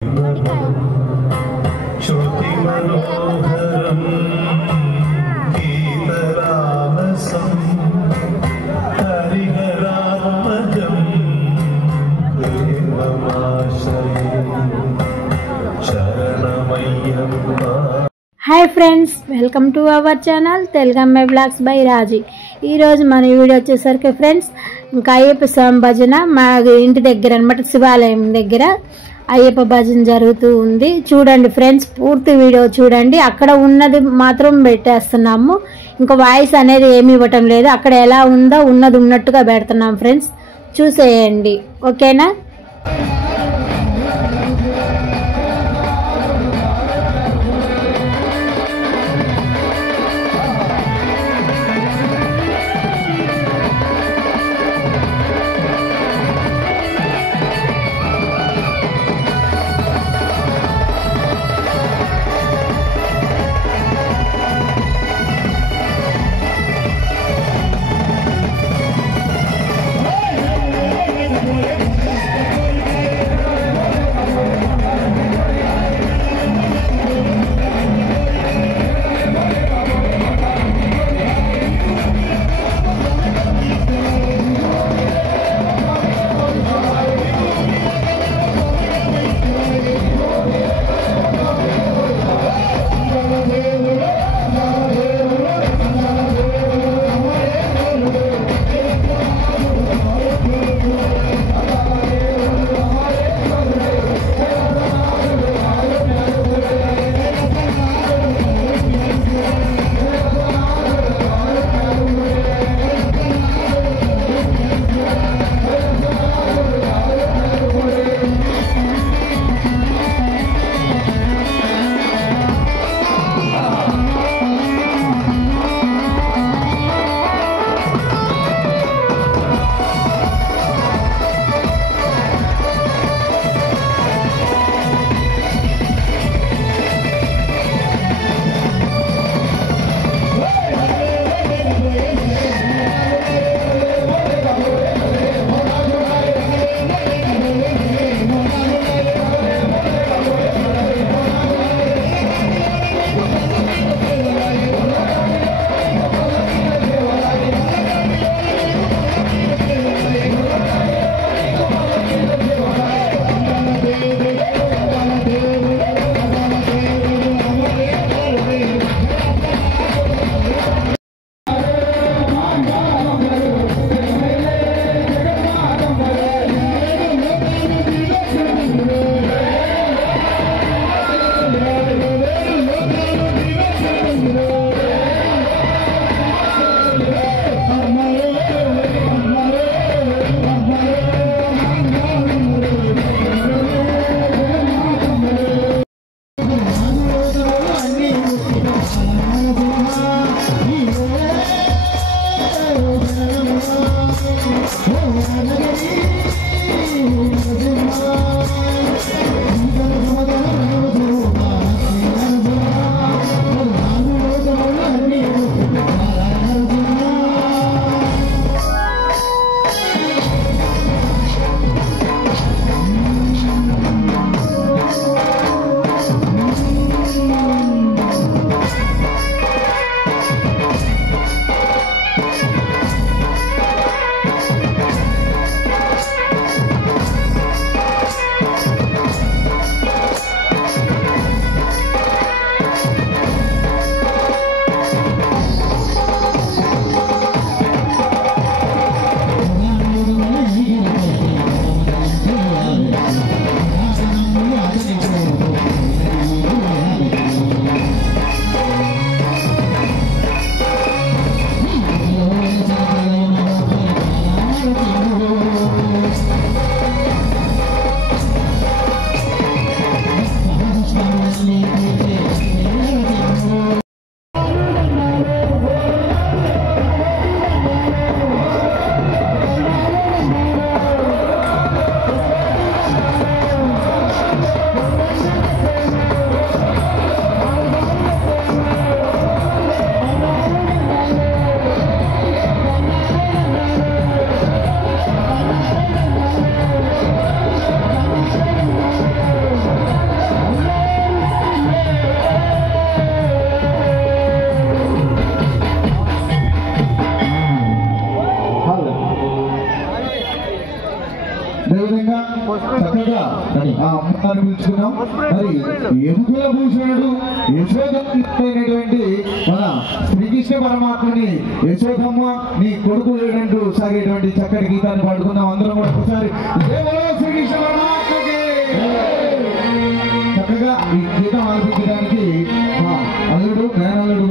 Hi friends, welcome to our channel Telugu Ammayi blogs by Raji. ఈ రోజు మన వీడియో వచ్చేసరికి ఫ్రెండ్స్ ఇంకా అయ్యప్ప స్వామి భజన మా ఇంటి దగ్గర అన్నమాట, శివాలయం దగ్గర అయ్యప్ప భజన జరుగుతూ ఉంది। చూడండి ఫ్రెండ్స్, పూర్తి వీడియో చూడండి। అక్కడ ఉన్నది మాత్రం పెట్టేస్తున్నాము, ఇంకా వాయిస్ అనేది ఏమీ ఇవ్వటం లేదు। అక్కడ ఎలా ఉందో ఉన్నది ఉన్నట్టుగా పెడుతున్నాం ఫ్రెండ్స్, చూసేయండి ఓకేనా। ఆ అమ్మవారిని పిలుచుకున్నాం. మరి ఎముకల భూషణుడు యశోదైనటువంటి మన శ్రీకృష్ణ పరమాత్మని యశోదమ్మ నీ కొడుకు లేడంటూ సాగేటువంటి చక్కటి గీతాన్ని పాడుకున్నాం. అందరం కూడా ఒకసారి శ్రీకృష్ణ పరమాత్మకి చక్కగా ఈ గీతం ఆలపించడానికి మా అల్లుడు మేనల్లుడు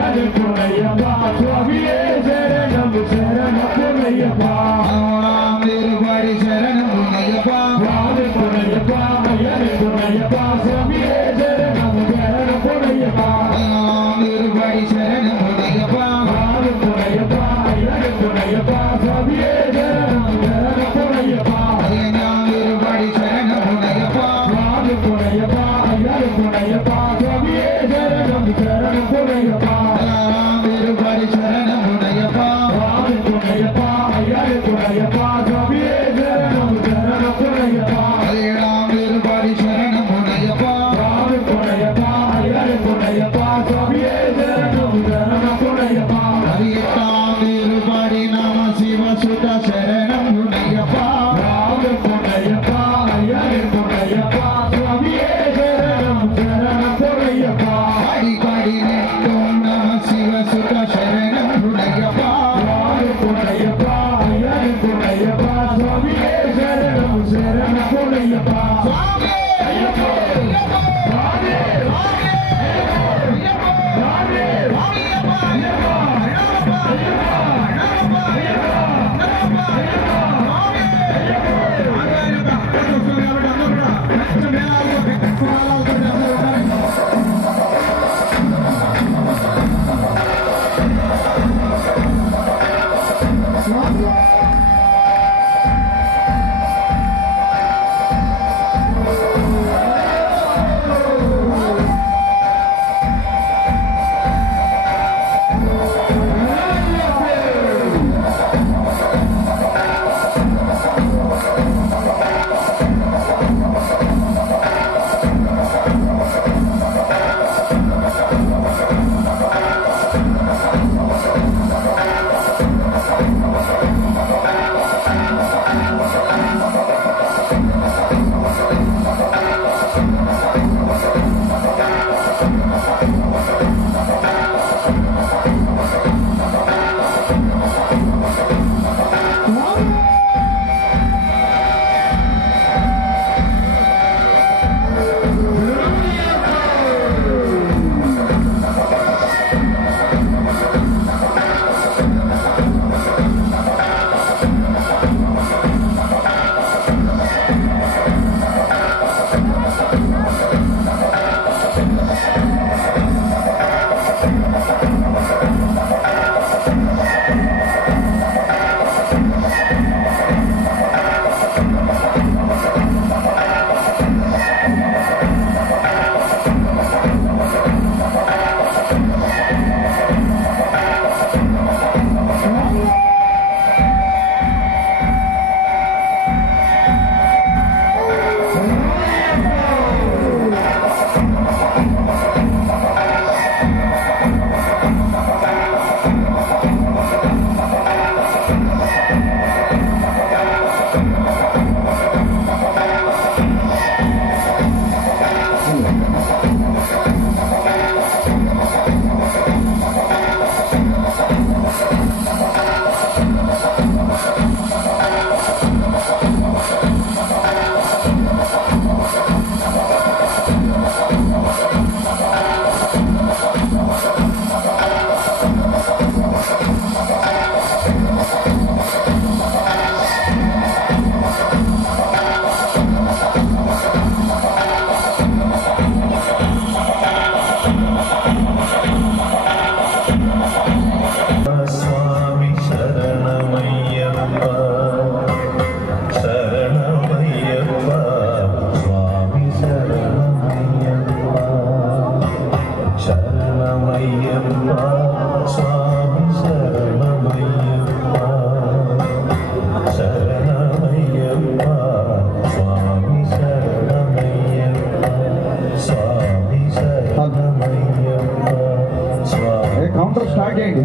Share, స్వామియే శరణము శరణమయ్యప్ప తిరుపతి శరణమయ్యప్ప స్వామి పునయ్యప్ప అయ్యని పునయ్యప్ప స్వామియే శరణము శరణమయ్యప్ప తిరుపతి శరణమయ్యప్ప స్వామి పునయ్యప్ప అయ్యని పునయ్యప్ప స్వామియే శరణము శరణమయ్యప్ప తిరుపతి శరణమయ్యప్ప స్వామి పునయ్యప్ప అయ్యని పునయ్యప్ప స్వామియే శరణము శరణమయ్యప్ప తిరుపతి శరణమయ్యప్ప స్వామి పునయ్యప్ప అయ్యని పునయ్యప్ప స్వామియే శరణము శరణమయ్యప్ప తిరుపతి శరణమయ్యప్ప స్వామి పునయ్యప్ప అయ్యని పునయ్యప్ప స్వామియే శరణము శరణమయ్యప్ప తిరుపతి నమ శివ సుత శరణమయ్యప్ప స్వామి పునయ్యప్ప అయ్యని పునయ్యప్ప స్వామియే శరణము శరణమయ్యప్ప పడి పడి నెట్టు నమ శివ సుత శరణమయ్యప్ప స్వామి పునయ్యప్ప అయ్యని పునయ్యప్ప స్వామియే శరణము శరణమయ్యప్ప స్వామి కౌంటర్ స్టార్ట్ చేయండి.